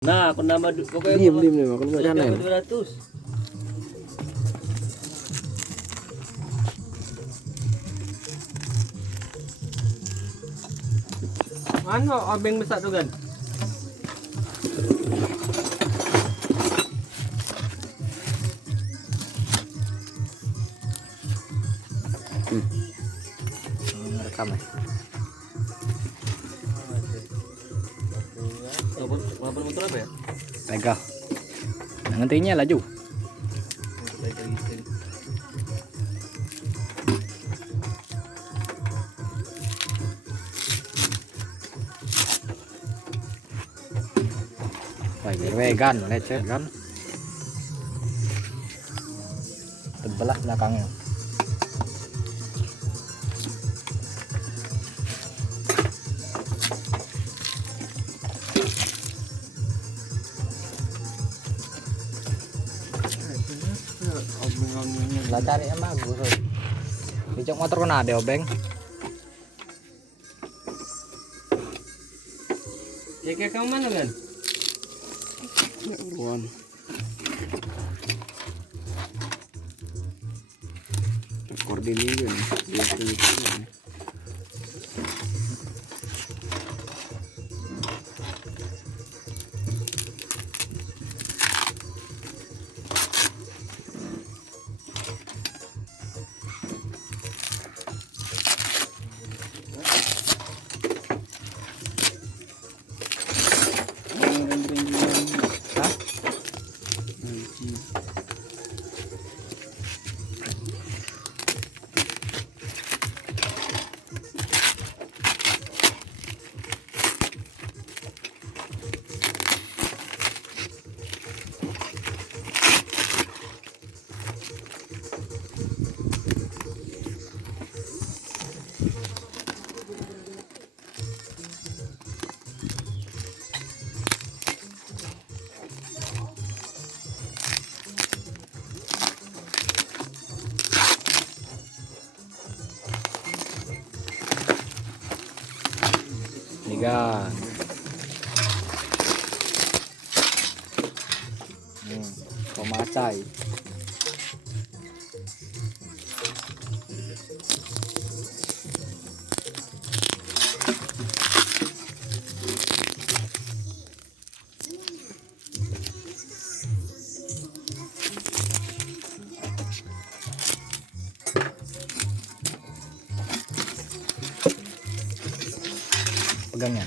Nah, aku nambah pokoknya Diam, aku nggak kanan. 200. Mana obeng besar tuh kan? Rekam ya. Walaupun motor apa ya? Pegang. Nantinya laju. Vegan, lecet kan? Tebelah belakangnya. Lah cari yang bagus. Dicok motor kena ada obeng. Kayak kamu mana kan? Buruan. Koordinir kan. Tiga. Pemacai. Pegangnya.